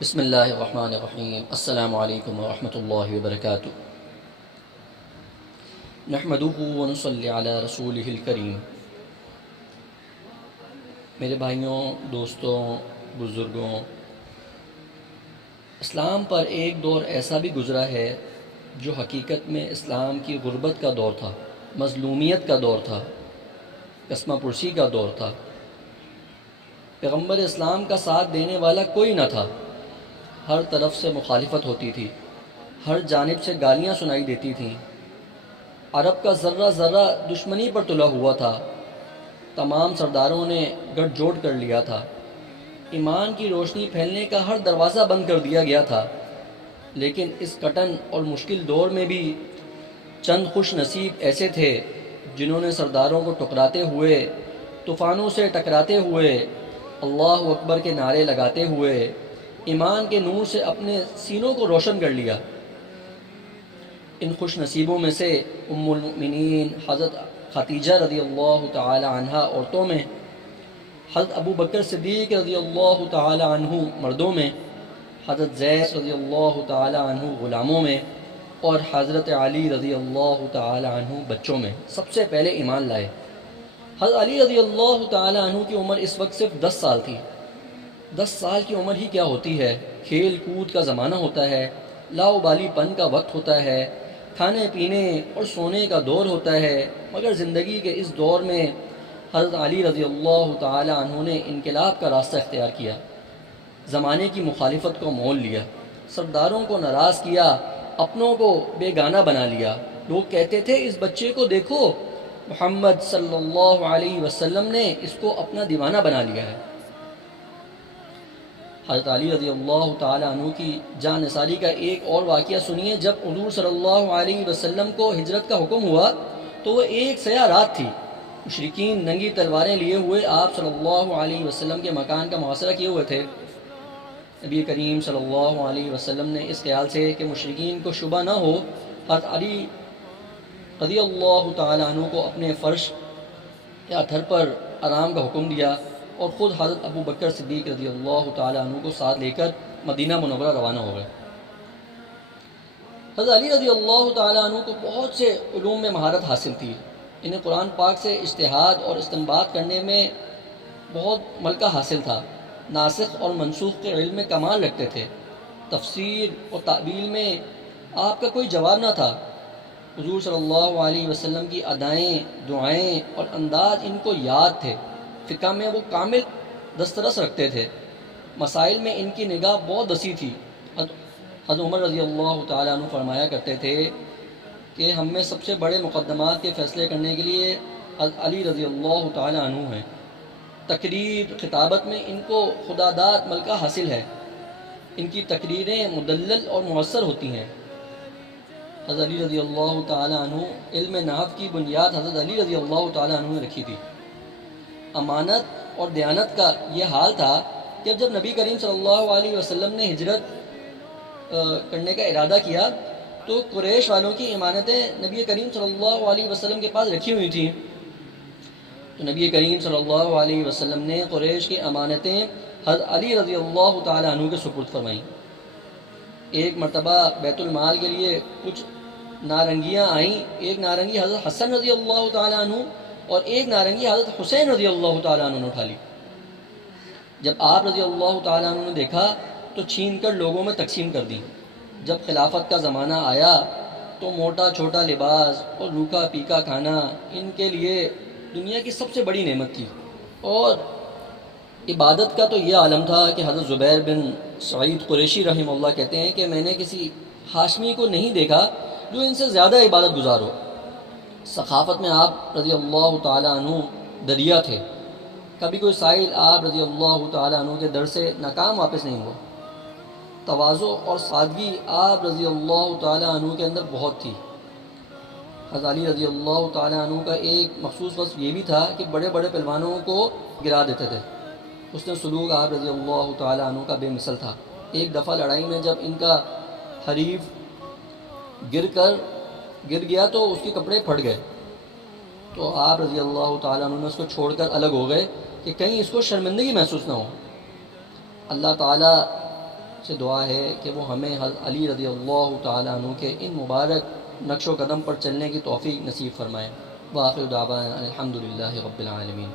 بسم اللہ الرحمن الرحیم۔ السلام علیکم ورحمۃ اللہ وبرکاتہ۔ نحمدہ ونصلی علی رسولہ الکریم۔ میرے بھائیوں، دوستوں، بزرگوں، اسلام پر ایک دور ایسا بھی گزرا ہے جو حقیقت میں اسلام کی غربت کا دور تھا، مظلومیت کا دور تھا، کسمہ پرسی کا دور تھا۔ پیغمبر اسلام کا ساتھ دینے والا کوئی نہ تھا، ہر طرف سے مخالفت ہوتی تھی، ہر جانب سے گالیاں سنائی دیتی تھیں۔ عرب کا ذرہ ذرہ دشمنی پر تلا ہوا تھا، تمام سرداروں نے گٹھ جوڑ کر لیا تھا، ایمان کی روشنی پھیلنے کا ہر دروازہ بند کر دیا گیا تھا۔ لیکن اس کٹن اور مشکل دور میں بھی چند خوش نصیب ایسے تھے جنہوں نے سرداروں کو ٹکراتے ہوئے، طوفانوں سے ٹکراتے ہوئے، اللہ اکبر کے نعرے لگاتے ہوئے ایمان کے نور سے اپنے سینوں کو روشن کر لیا۔ ان خوش نصیبوں میں سے ام المؤمنین حضرت خدیجہ رضی اللہ تعالی عنہ عورتوں میں، حضرت ابو بکر صدیق رضی اللہ تعالی عنہ مردوں میں، حضرت زید رضی اللہ تعالی عنہ غلاموں میں، اور حضرت علی رضی اللہ تعالی عنہ بچوں میں سب سے پہلے ایمان لائے۔ حضرت علی رضی اللہ تعالی عنہ کی عمر اس وقت صرف 10 سال تھی۔ 10 سال کی عمر ہی کیا ہوتی ہے، کھیل کود کا زمانہ ہوتا ہے، لاؤبالی پن کا وقت ہوتا ہے، کھانے پینے اور سونے کا دور ہوتا ہے، مگر زندگی کے اس دور میں حضرت علی رضی اللہ تعالی عنہ نے انقلاب کا راستہ اختیار کیا، زمانے کی مخالفت کو مول لیا، سرداروں کو ناراض کیا، اپنوں کو بیگانہ بنا لیا۔ لوگ کہتے تھے اس بچے کو دیکھو، محمد صلی اللہ علیہ وسلم نے اس کو اپنا دیوانہ بنا لیا ہے۔ حضرت علی رضی اللہ تعالی عنہ کی جان نثاری کا ایک اور واقعہ سنیے۔ جب حضور صلی اللہ علیہ وسلم کو ہجرت کا حکم ہوا تو وہ ایک سیاہ رات تھی، مشرکین ننگی تلواریں لیے ہوئے آپ صلی اللہ علیہ وسلم کے مکان کا محاصرہ کیے ہوئے تھے۔ نبی کریم صلی اللہ علیہ وسلم نے اس خیال سے کہ مشرکین کو شبہ نہ ہو، حضرت علی رضی اللہ تعالی عنہ کو اپنے فرش یا تھر پر آرام کا حکم دیا اور خود حضرت ابو بکر صدیق رضی اللہ تعالی عنہ کو ساتھ لے کر مدینہ منورہ روانہ ہو گئے۔ حضرت علی رضی اللہ تعالی عنہ کو بہت سے علوم میں مہارت حاصل تھی، انہیں قرآن پاک سے اجتہاد اور استنباط کرنے میں بہت ملکہ حاصل تھا، ناسخ اور منسوخ کے علم میں کمال رکھتے تھے، تفسیر اور تعویل میں آپ کا کوئی جواب نہ تھا۔ حضور صلی اللہ علیہ وسلم کی ادائیں، دعائیں اور انداز ان کو یاد تھے، فقہ میں وہ کامل دسترس رکھتے تھے، مسائل میں ان کی نگاہ بہت وسیع تھی۔ حضرت عمر رضی اللہ تعالیٰ عنہ فرمایا کرتے تھے کہ ہم میں سب سے بڑے مقدمات کے فیصلے کرنے کے لیے حضرت علی رضی اللہ تعالیٰ عنہ ہیں۔ تقریر خطابت میں ان کو خداداد ملکہ حاصل ہے، ان کی تقریریں مدلل اور مؤثر ہوتی ہیں۔ حضرت علی رضی اللہ تعالیٰ عنہ علم نحو کی بنیاد حضرت علی رضی اللہ تعالیٰ عنہ نے رکھی تھی۔ امانت اور دیانت کا یہ حال تھا کہ جب نبی کریم صلی اللہ علیہ وسلم نے ہجرت کرنے کا ارادہ کیا تو قریش والوں کی امانتیں نبی کریم صلی اللہ علیہ وسلم کے پاس رکھی ہوئی تھیں، تو نبی کریم صلی اللہ علیہ وسلم نے قریش کی امانتیں حضرت علی رضی اللہ تعالیٰ عنہ کے سپرد فرمائیں۔ ایک مرتبہ بیت المال کے لیے کچھ نارنگیاں آئیں، ایک نارنگی حضرت حسن رضی اللہ تعالیٰ عنہ اور ایک نارنگی حضرت حسین رضی اللہ تعالیٰ عنہ نے اٹھا لی۔ جب آپ رضی اللہ تعالیٰ عنہ نے دیکھا تو چھین کر لوگوں میں تقسیم کر دی۔ جب خلافت کا زمانہ آیا تو موٹا چھوٹا لباس اور روکھا پیکا کھانا ان کے لیے دنیا کی سب سے بڑی نعمت تھی، اور عبادت کا تو یہ عالم تھا کہ حضرت زبیر بن سعید قریشی رحمہ اللہ کہتے ہیں کہ میں نے کسی ہاشمی کو نہیں دیکھا جو ان سے زیادہ عبادت گزار ہو۔ ثقافت میں آپ رضی اللہ تعالیٰ عنہ دریا تھے، کبھی کوئی سائل آپ رضی اللہ تعالیٰ عنہ کے در سے ناکام واپس نہیں ہوا۔ تواضع اور سادگی آپ رضی اللہ تعالیٰ عنہ کے اندر بہت تھی۔ حضرت علی رضی اللہ تعالیٰ عنہ کا ایک مخصوص وصف یہ بھی تھا کہ بڑے بڑے پہلوانوں کو گرا دیتے تھے، اس نے سلوک آپ رضی اللہ تعالیٰ عنہ کا بے مثل تھا۔ ایک دفعہ لڑائی میں جب ان کا حریف گر گیا تو اس کے کپڑے پھٹ گئے، تو آپ رضی اللہ تعالیٰ عنہ نے اس کو چھوڑ کر الگ ہو گئے کہ کہیں اس کو شرمندگی محسوس نہ ہو۔ اللہ تعالیٰ سے دعا ہے کہ وہ ہمیں حضرت علی رضی اللہ تعالیٰ عنہ کے ان مبارک نقش و قدم پر چلنے کی توفیق نصیب فرمائیں۔ وآخر دعوانا الحمد للہ رب العالمین۔